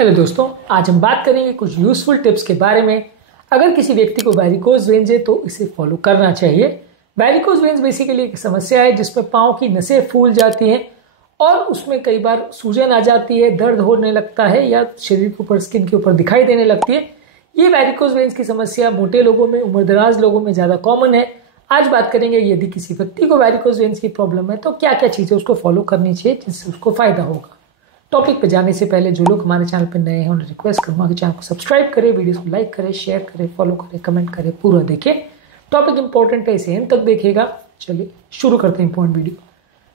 Hello दोस्तों, आज हम बात करेंगे कुछ यूजफुल टिप्स के बारे में। अगर किसी व्यक्ति को वैरिकोज वेन्स है तो इसे फॉलो करना चाहिए। वैरिकोज वेन्स बेसिकली एक समस्या है जिसमें पांव की नसें फूल जाती हैं और उसमें कई बार सूजन आ जाती है, दर्द होने लगता है या शरीर के ऊपर, स्किन के ऊपर दिखाई देने लगती है। ये वैरिकोज वेन्स की समस्या मोटे लोगों में, उम्रदराज लोगों में ज़्यादा कॉमन है। आज बात करेंगे यदि किसी व्यक्ति को वैरिकोज वेन्स की प्रॉब्लम है तो क्या क्या चीज़ें उसको फॉलो करनी चाहिए जिससे उसको फायदा होगा। टॉपिक पे जाने से पहले जो लोग हमारे चैनल पे नए हैं उन्हें रिक्वेस्ट करूँगा कि चैनल को सब्सक्राइब करें, वीडियोस को लाइक करें, शेयर करें, फॉलो करें, कमेंट करें, पूरा देखें। टॉपिक इंपॉर्टेंट है, इसे एंड तक देखिएगा। चलिए शुरू करते हैं इंपॉर्टेंट वीडियो।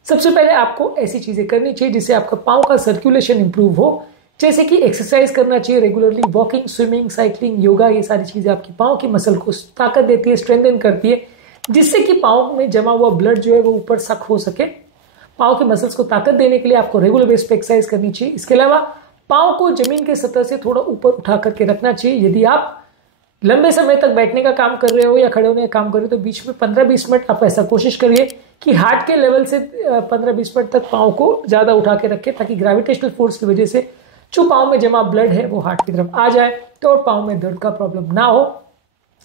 सबसे पहले आपको ऐसी चीज़ें करनी चाहिए जिससे आपका पाँव का सर्कुलेशन इंप्रूव हो, जैसे कि एक्सरसाइज करना चाहिए regularly. Walking, swimming, cycling, yoga, ये सारी चीज़ें आपकी पाँव की मसल को ताकत देती है, स्ट्रेंथन करती है, जिससे कि पाँव में जमा हुआ ब्लड जो है वो ऊपर सक हो सके। पाँव के मसल्स को ताकत देने के लिए आपको रेगुलर बेस पे एक्सरसाइज करनी चाहिए। इसके अलावा पाँव को जमीन के सतह से थोड़ा ऊपर उठा करके रखना चाहिए। यदि आप लंबे समय तक बैठने का काम कर रहे हो या खड़े होने का काम कर रहे हो तो बीच में 15-20 मिनट आप ऐसा कोशिश करिए कि हार्ट के लेवल से 15-20 मिनट तक पाँव को ज़्यादा उठा के रखें, ताकि ग्रेविटेशनल फोर्स की वजह से जो पाँव में जमा ब्लड है वो हार्ट की तरफ आ जाए तो पाँव में दर्द का प्रॉब्लम ना हो।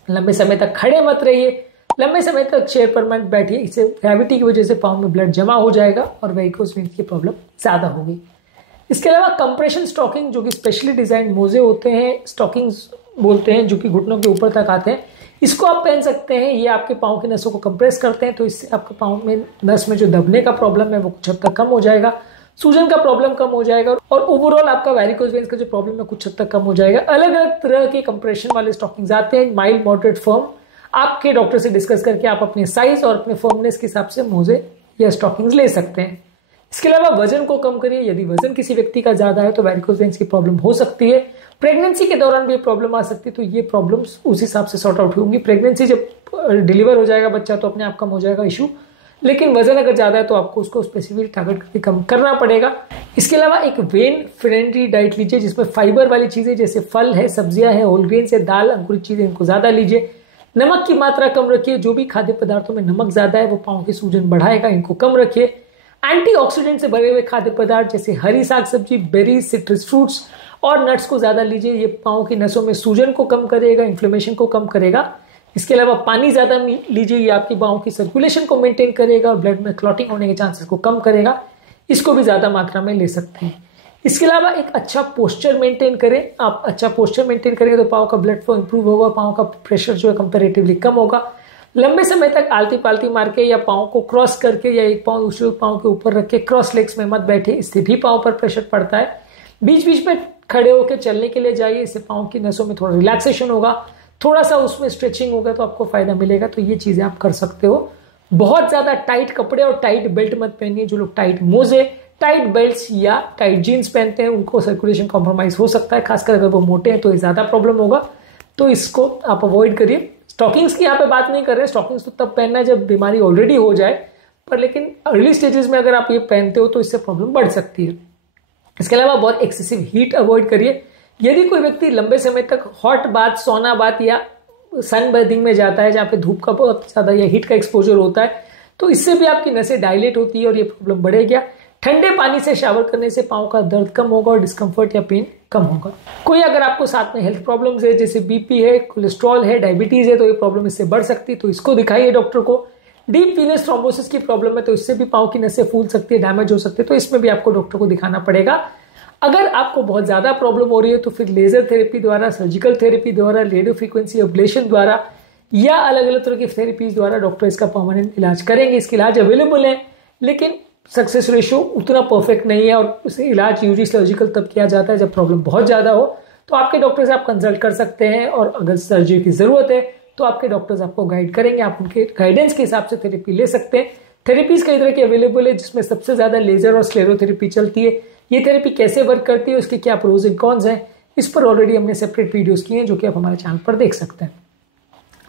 लंबे समय तक खड़े मत रहिए, लंबे समय तक चेयर पर मत बैठिए, इससे ग्रेविटी की वजह से पाँव में ब्लड जमा हो जाएगा और वेरिकोज वेन्स की प्रॉब्लम ज़्यादा होगी। इसके अलावा कंप्रेशन स्टॉकिंग, जो कि स्पेशली डिजाइन मोजे होते हैं, स्टॉकिंग्स बोलते हैं, जो कि घुटनों के ऊपर तक आते हैं, इसको आप पहन सकते हैं। ये आपके पाँव की नसों को कंप्रेस करते हैं, तो इससे आपके पाँव में नस में जो दबने का प्रॉब्लम है वो कुछ हद तक कम हो जाएगा, सूजन का प्रॉब्लम कम हो जाएगा और ओवरऑल आपका वेरिकोज वेन्स का जो प्रॉब्लम है कुछ हद तक कम हो जाएगा। अलग अलग तरह के कंप्रेशन वाले स्टॉकिंग्स आते हैं, माइल्ड, मॉडरेट, फर्म। आपके डॉक्टर से डिस्कस करके आप अपने साइज और अपने फर्मनेस के हिसाब से मोजे या स्टॉकिंग्स ले सकते हैं। इसके अलावा वजन को कम करिए। यदि वजन किसी व्यक्ति का ज्यादा है तो वेरिकोज वेन्स की प्रॉब्लम हो सकती है। प्रेगनेंसी के दौरान भी प्रॉब्लम आ सकती है, तो ये प्रॉब्लम्स उस हिसाब से सॉर्ट आउट होंगी। प्रेगनेंसी जब डिलीवर हो जाएगा बच्चा तो अपने आप कम हो जाएगा इशू, लेकिन वजन अगर ज्यादा है तो आपको उसको स्पेसिफिक टारगेट करके कम करना पड़ेगा। इसके अलावा एक वेन फ्रेंडली डाइट लीजिए जिसमें फाइबर वाली चीजें जैसे फल है, सब्जियां हैं, होल ग्रेन है, दाल, अंकुरित चीजें, इनको ज्यादा लीजिए। नमक की मात्रा कम रखिए, जो भी खाद्य पदार्थों में नमक ज्यादा है वो पाँव की सूजन बढ़ाएगा, इनको कम रखिए। एंटीऑक्सीडेंट से भरे हुए खाद्य पदार्थ जैसे हरी साग सब्जी, बेरीज, सिट्रस फ्रूट्स और नट्स को ज्यादा लीजिए। ये पाँव की नसों में सूजन को कम करेगा, इन्फ्लेमेशन को कम करेगा। इसके अलावा पानी ज्यादा लीजिए, ये आपकी पाँव की सर्कुलेशन को मेंटेन करेगा और ब्लड में क्लॉटिंग होने के चांसेस को कम करेगा, इसको भी ज्यादा मात्रा में ले सकते हैं। इसके अलावा एक अच्छा पोस्चर मेंटेन करें। आप अच्छा पोस्चर मेंटेन करेंगे तो पाँव का ब्लड फ्लो इंप्रूव होगा, पाँव का प्रेशर जो है कंपैरेटिवली कम होगा। लंबे समय तक आलती पालती मार के या पाँव को क्रॉस करके या एक पाँव दूसरे पाँव के ऊपर रख के क्रॉस लेग्स में मत बैठे, इससे भी पाँव पर प्रेशर पड़ता है। बीच बीच में खड़े होकर चलने के लिए जाइए, इससे पाँव की नसों में थोड़ा रिलैक्सेशन होगा, थोड़ा सा उसमें स्ट्रेचिंग होगा तो आपको फायदा मिलेगा। तो ये चीजें आप कर सकते हो। बहुत ज्यादा टाइट कपड़े और टाइट बेल्ट मत पहनिए। जो लोग टाइट मोजे, टाइट बेल्ट्स या टाइट जीन्स पहनते हैं उनको सर्कुलेशन कॉम्प्रोमाइज हो सकता है, खासकर अगर वो मोटे हैं तो ये ज्यादा प्रॉब्लम होगा, तो इसको आप अवॉइड करिए। स्टॉकिंग्स की यहाँ पे बात नहीं कर रहे, स्टॉकिंग्स तो तब पहनना है जब बीमारी ऑलरेडी हो जाए, पर लेकिन अर्ली स्टेजेस में अगर आप ये पहनते हो तो इससे प्रॉब्लम बढ़ सकती है। इसके अलावा बहुत एक्सेसिव हीट अवॉइड करिए। यदि कोई व्यक्ति लंबे समय तक हॉट बाथ, सोना बाथ या सन बेथिंग में जाता है जहाँ पे धूप का बहुत ज्यादा या हीट का एक्सपोजर होता है, तो इससे भी आपकी नसें डायलेट होती है और ये प्रॉब्लम बढ़ेगा। ठंडे पानी से शावर करने से पाँव का दर्द कम होगा और डिस्कम्फर्ट या पेन कम होगा। कोई अगर आपको साथ में हेल्थ प्रॉब्लम्स है जैसे बीपी है, कोलेस्ट्रॉल है, डायबिटीज है, तो ये प्रॉब्लम इससे बढ़ सकती है, तो इसको दिखाइए डॉक्टर को। डीप वीनस थ्रोम्बोसिस की प्रॉब्लम है तो इससे भी पाँव की नसें फूल सकती है, डैमेज हो सकती है, तो इसमें भी आपको डॉक्टर को दिखाना पड़ेगा। अगर आपको बहुत ज्यादा प्रॉब्लम हो रही है तो फिर लेजर थेरेपी द्वारा, सर्जिकल थेरेपी द्वारा, रेडियो फ्रीक्वेंसी एब्लेशन द्वारा या अलग अलग तरह की थेरेपीज द्वारा डॉक्टर इसका परमानेंट इलाज करेंगे। इसके इलाज अवेलेबल है, लेकिन सक्सेस रेशियो उतना परफेक्ट नहीं है और उसे इलाज यूजली सर्जिकल तब किया जाता है जब प्रॉब्लम बहुत ज्यादा हो। तो आपके डॉक्टर से आप कंसल्ट कर सकते हैं और अगर सर्जरी की जरूरत है तो आपके डॉक्टर्स आपको गाइड करेंगे, आप उनके गाइडेंस के हिसाब से थेरेपी ले सकते हैं। थेरेपीज कई तरह की अवेलेबल है जिसमें सबसे ज्यादा लेजर और स्क्लेरोथेरेपी चलती है। ये थेरेपी कैसे वर्क करती है, उसके क्या प्रोज एंड कॉन्स हैं, इस पर ऑलरेडी हमने सेपरेट वीडियोस किए हैं जो कि आप हमारे चैनल पर देख सकते हैं।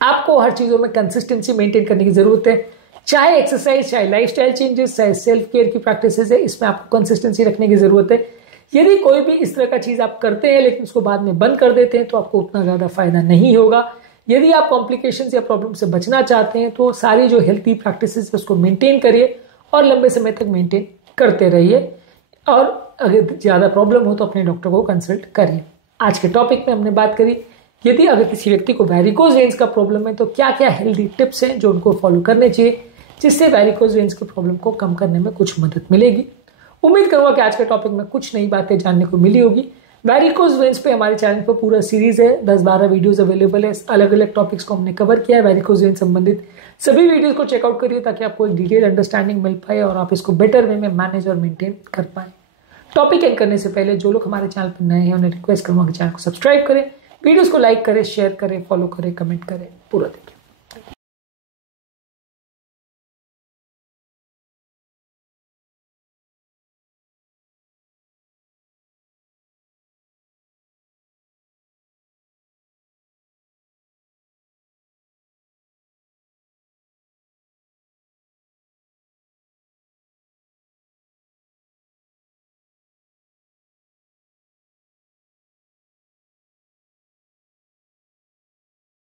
आपको हर चीजों में कंसिस्टेंसी मेंटेन करने की जरूरत है, चाहे एक्सरसाइज, चाहे लाइफस्टाइल चेंजेस, चाहे सेल्फ केयर की प्रैक्टिसेस है, इसमें आपको कंसिस्टेंसी रखने की जरूरत है। यदि कोई भी इस तरह का चीज आप करते हैं लेकिन उसको बाद में बंद कर देते हैं तो आपको उतना ज्यादा फायदा नहीं होगा। यदि आप कॉम्प्लिकेशंस या प्रॉब्लम से बचना चाहते हैं तो सारी जो हेल्थी प्रैक्टिसेस है उसको मेंटेन करिए और लंबे समय तक मेंटेन करते रहिए। और अगर ज़्यादा प्रॉब्लम हो तो अपने डॉक्टर को कंसल्ट करिए। आज के टॉपिक में हमने बात करी यदि अगर किसी व्यक्ति को वैरिकोज वेन्स का प्रॉब्लम है तो क्या क्या हेल्दी टिप्स हैं जो उनको फॉलो करने चाहिए जिससे वैरिकोज वेन्स के प्रॉब्लम को कम करने में कुछ मदद मिलेगी। उम्मीद करूंगा कि आज के टॉपिक में कुछ नई बातें जानने को मिली होगी। वैरिकोज वेन्स पे हमारे चैनल पर पूरा सीरीज है, 10-12 वीडियोस अवेलेबल है। अलग अलग टॉपिक्स को हमने कवर किया है वैरिकोज वेन्स संबंधित। सभी वीडियोस को चेकआउट करिए ताकि आपको एक डिटेल अंडरस्टैंडिंग मिल पाए और आप इसको बेटर वे में मैनेज और मेंटेन कर पाए। टॉपिक एंड करने से पहले जो लोग हमारे चैनल पर नए हैं उन्हें रिक्वेस्ट करूंगा कि चैनल को सब्सक्राइब करें, वीडियोस को लाइक करें, शेयर करें, फॉलो करें, कमेंट करें। पूरा देखिए।